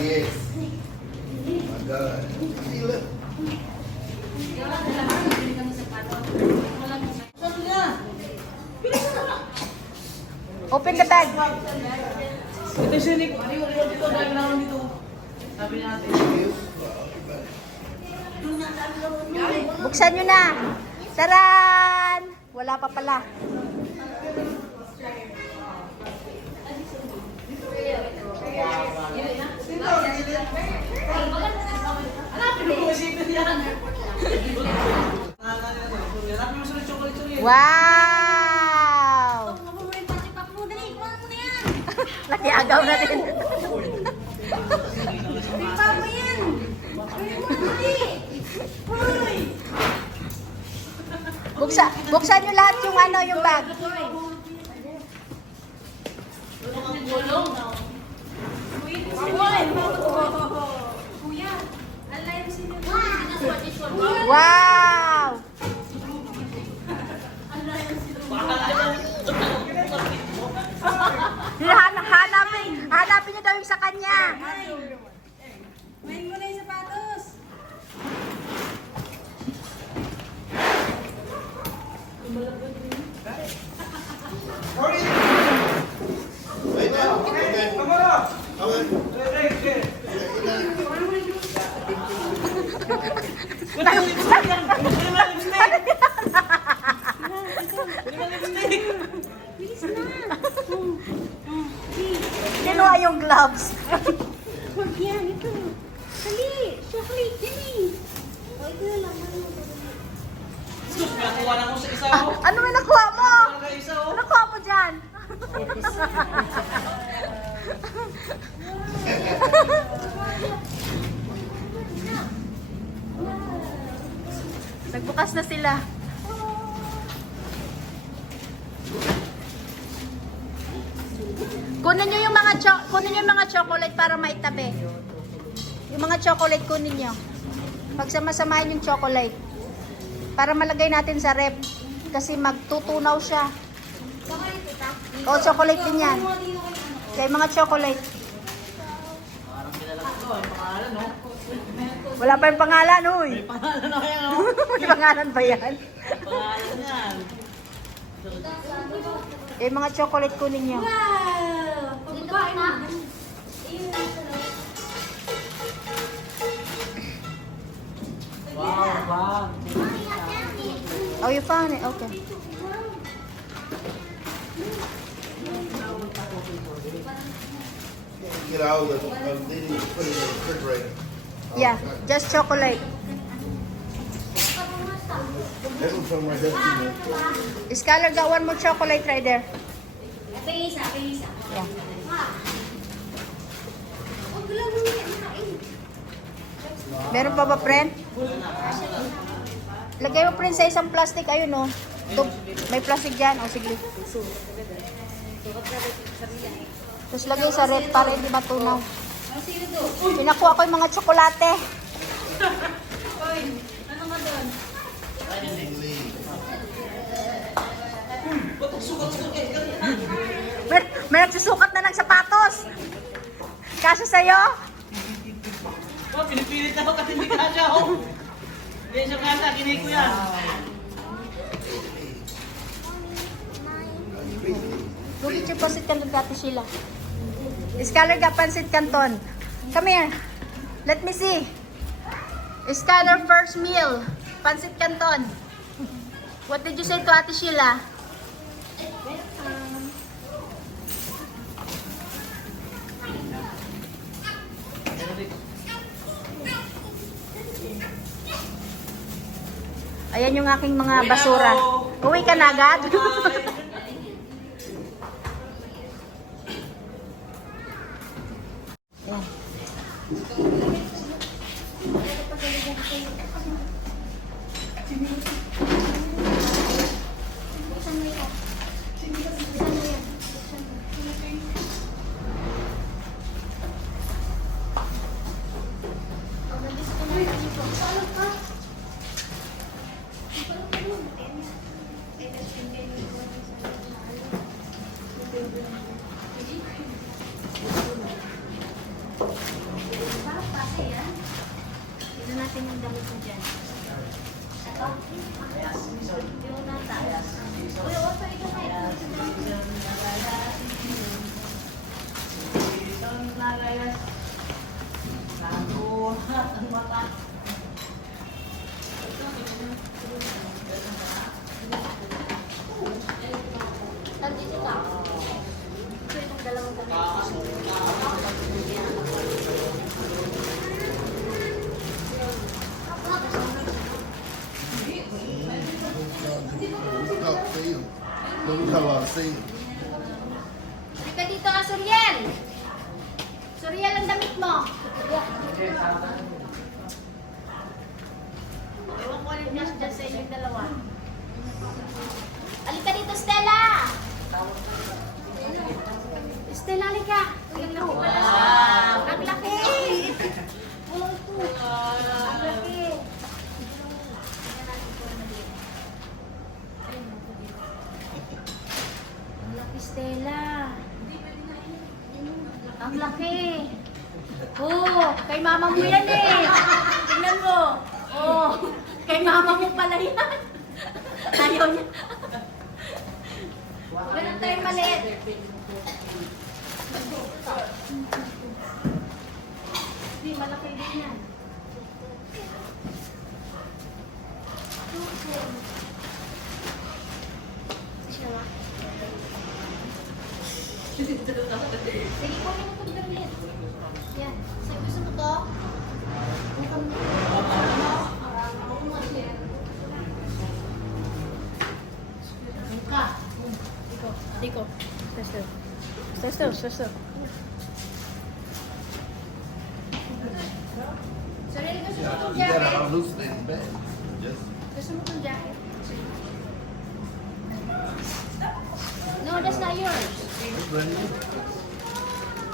yes. My God. See, look. Open the bag. Ito si Nick. Dito, dahil naman dito. Sabi natin. Buksan nyo na. Taran! Wala pa pala. Wow! Nakiagaw na din. Buksan nyo lahat yung ano, yung bag. Wow! Hanapin niyo daw yung sa kanya. Main mo na yung sapatos. Wait now. Okay. Okay. Bilis na. Kinuha yung gloves. Huwag yan, ito. Dali, chocolate din eh. O, ito na lang. Sus, nakuha na ko sa isa ko. Ano may nakuha mo? Nakuha na isa ko. Ano nakuha mo dyan? Nagbukas na sila. Kunin niyo yung mga chocolate para maitabi. Yung mga chocolate kunin niyo. Pagsama-samahin yung chocolate para malagay natin sa rep kasi magtutunaw siya. O, chocolate din yan. Kaya mga chocolate. Parang kilala ko ito. Ang pangalan, no? Wala pa yung pangalan, uy. May pangalan na kaya, no? May pangalan ba yan? Pangalan yan. Eh, mga chocolate kunin niyo. Wow! Pagkain na. Wow, wow. Oh, you found it? Okay. Get all the they need to put it in the refrigerator. Yeah, just chocolate. There's some right there. Skylar, got one more chocolate right there. Pisa. Yeah. Huwag lang mo nakain. Meron pa ba, friend? Lagay mo, friend, sa isang plastic. Ayun, oh. Ito, may plastic dyan. O, sige. Tapos lagay sa rep para hindi matunaw. Pinakuha ko yung mga tsokolate. Ano nga doon? May nagsusukat na ng sapatos. Kasya sa'yo? Oh, pinipilit ako kasi hindi kasya ako. Hindi siya kanta, kinay ko yan. Go get your pancit canton, Kati Sheila. Skylar got pancit canton. Come here. Let me see. Skylar first meal. Pancit canton. What did you say to Ate Sheila? Ayan yung aking mga basura. Uwi ka na agad? Ayan. Tignan natin yung damit mo dyan. Ito? Yung nata. Uy, oso, ito na Nandito ka. Ito itong dalawang damit. Talk to you. Don't come out see you. Halika dito, Suriel! Suriel, ang damit mo. Ewan ko rin dyan sa inyong dalawa. Halika dito, Stella! Stella, halika. Wow! Ang laki! Ang laki! Ang laki, Stella. Ang laki. Oh, kay mama mo yan eh. Tingnan mo. Oh, kay mama mo pala yan. Ayaw niya. Ganun tayong maliit. Hindi, malaki din yan. Siya. Sige, kunin mo itong damit. Yan. Sige, gusto mo to? Ka. Diko. Stay still. Sorry, gusto mo Yeah, itong you gotta jacket? unloose it in bed. Just Gusto mo itong jacket? No, that's not yours. run it.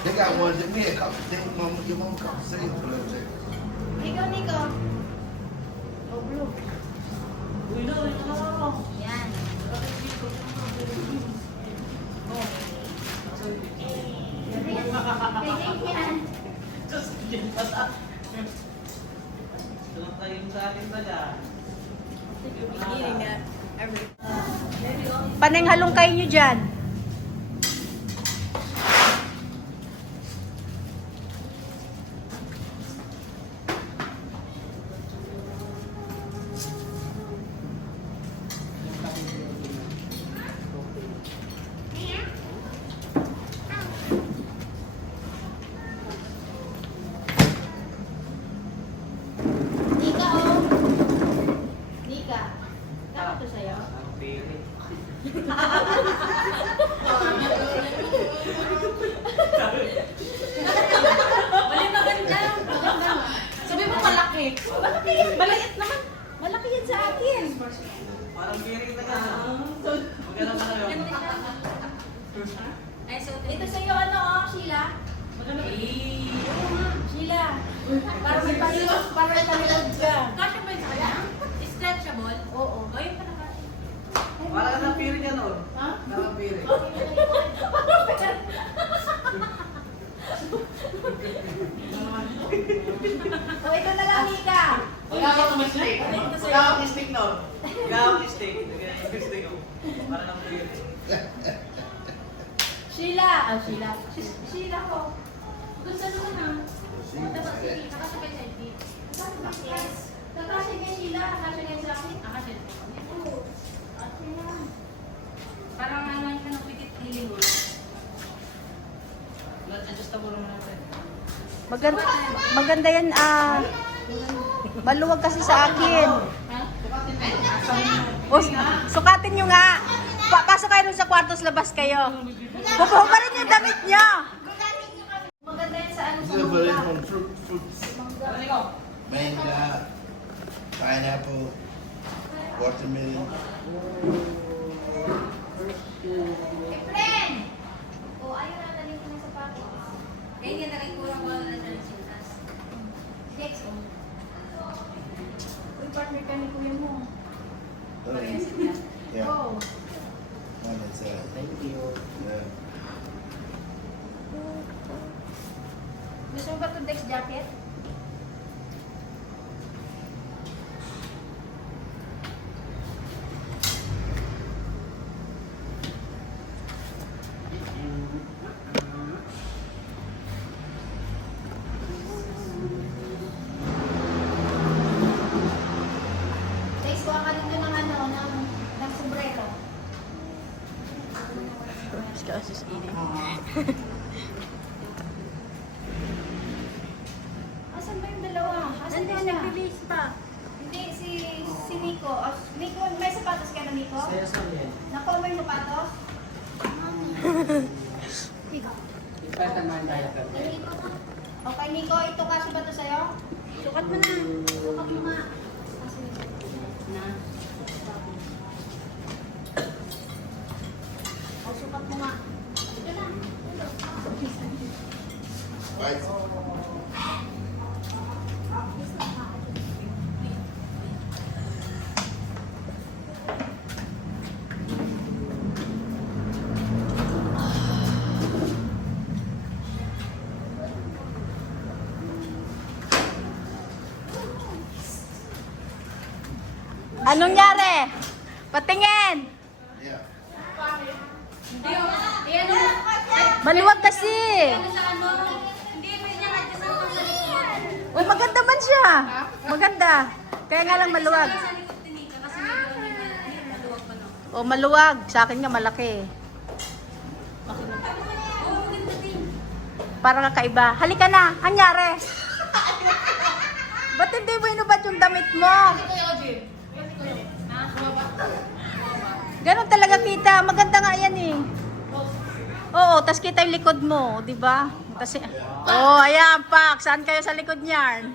They got one that me a couple. Your mom couple sales for that jacket. Nico, Nico. Oh, blue. Uy, no, ito na. Yan. Pwede yan. Diyos, yan pala. Ito lang tayo sa akin pala. Paneng halong kayo nyo dyan. Nika, oh. Nika. Dapat to sa'yo? Ang pili. Mali maganda. Sabi mo malaki. Malaki yan. Maliit naman. Malaki yan sa akin. Parang pili na ka. Maganda ka na yun. Ito sa'yo ano, oh, Sheila? Sheila. Para may paliwas, para may paliwas ka. Kasha ba yun sa kanya? Stretchable? Oo. O yun pala kasha. Parang ka ng pili ka noon. Parang pili. So, ito na lang, Mika. Wala akong stick. Wala akong stick noon. Wala akong stick. Yung stick ko. Parang ang pili. Sheila. Sheila. Sheila ko. Gusto naman ha? Dapat sige, nakasabay sa IP. Yes. Nakasya kay Sheila. Nakasya kay sa akin. Nakasabay. Oo. Ate na. Parang nangan ka ng pikit hiling mo. Adjustable naman natin. Maganda yan, maluwag kasi sa akin. O, sukatin nyo nga. Pasok kayo dun sa kwartos, labas kayo. Pupubarin yung damit nyo. Maganda yan sa ano, sa Silver mangga. from fruits. Ano ikaw? Mango, pineapple, watermelon. Efren! O, ayaw na tanin ko na sa pato. Eh, yan na rin kurang wala na ng sintas. Next. Uy, partner ka ni kuya mo. Parehas sila. Yeah, Oh. one inside. Thank you. Yeah. Gusto mo ba itong Dex jacket? Asan ba yung dalawa? Asan ba siya? Nagbibis pa. Hindi, si Nico. Nico, may sapatos ka na, Nico? Saya sa yan. Nakuha mo yung sapatos? Ikaw. Ipatan mo ang diaper. Okay, Nico, ito kasi ba ito sa'yo? Sukat mo na. Sukat mo nga. Na. O, sukat mo nga. Ito na. Right. Anong nangyari? Patingin! Yeah. Maluwag kasi! Uy, maganda man siya! Maganda. Kaya nga lang maluwag. O, maluwag. Sa akin nga malaki. Para kakaiba. Halika na! Anyari! Ba't hindi mo inubat yung damit mo? Ganon talaga kita. Maganda nga yan eh. Oo, tas kita yung likod mo, di ba? Ayan, Pak. Saan kayo sa likod niyan?